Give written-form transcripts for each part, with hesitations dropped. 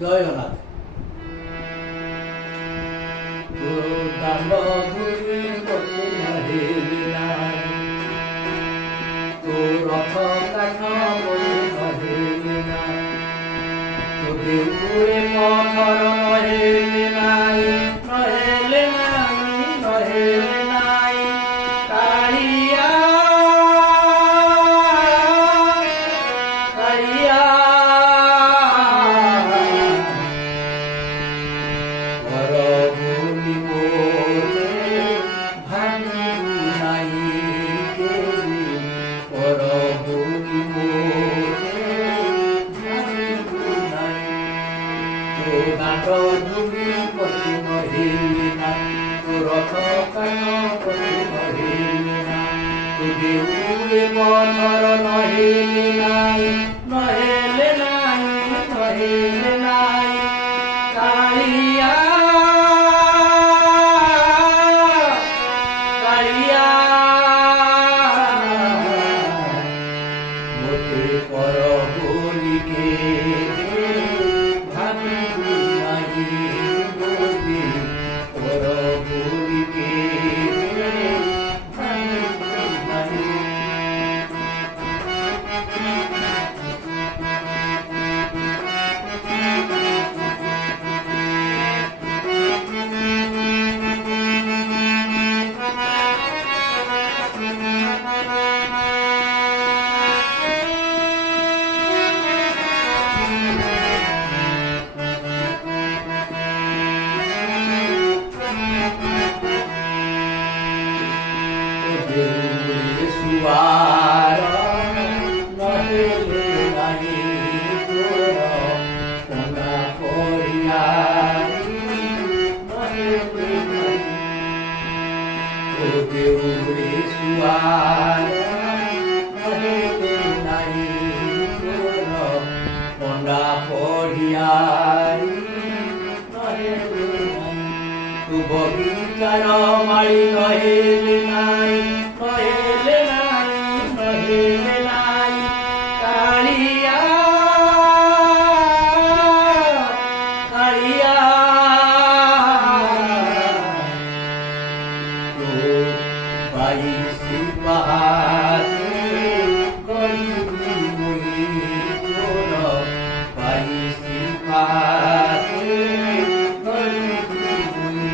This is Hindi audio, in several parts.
জয়নাথ তো দাম্ব ধুরি পথে হেলি নাই তো রথ কাঠ বলি হেলি নাই তো দেউরে পথর নহেলি নাই নহেলে নাই নহেলে নাই কালিয়া কালিয়া পথর নহেলি নাই নহেলে নাই নহেলে নাই কালিয়া কালিয়া মোতে পর বলিকে ভাবি নাই বলি পর বলিকে सुवार नहेले नाही तोर पना परियारी नहेले नाही तो देउरे सुवार नहेले नाही तोर पना परियारी नहेले नाही तो बगीचार माळी नहेले नाही नहेले नाही नहेले नाही कालिया कालिया तो बाईसी पहाड़े गरीबी मुई तोर बाईसी पहाड़े गरीबी मुई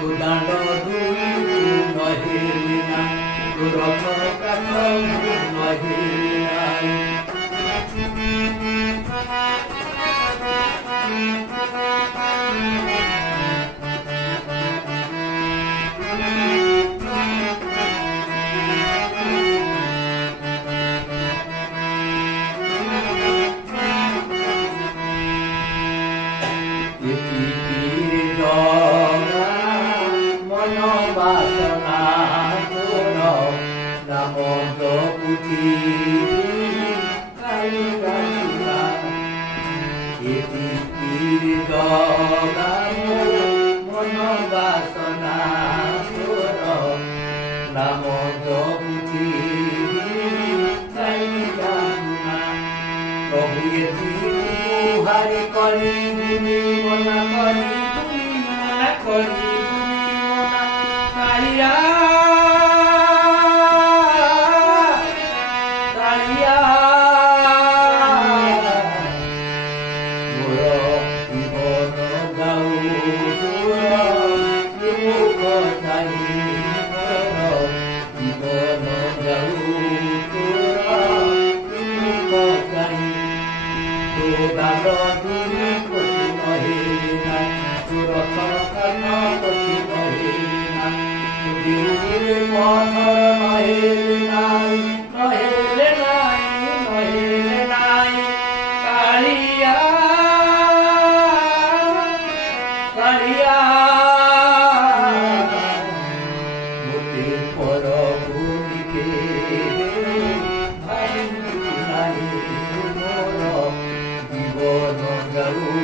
तो दांड दुई नहेले नाही रथ काठ नहेली নাই মন বাসনা নাম জপুতি কালিয়া এটি তীর জগাম মন বাসনা তোর নাম জপুতি কালিয়া প্রভু এটি হারি করি গুনি মনা করি গুনি মনা করি গুনি মনা কালিয়া Garu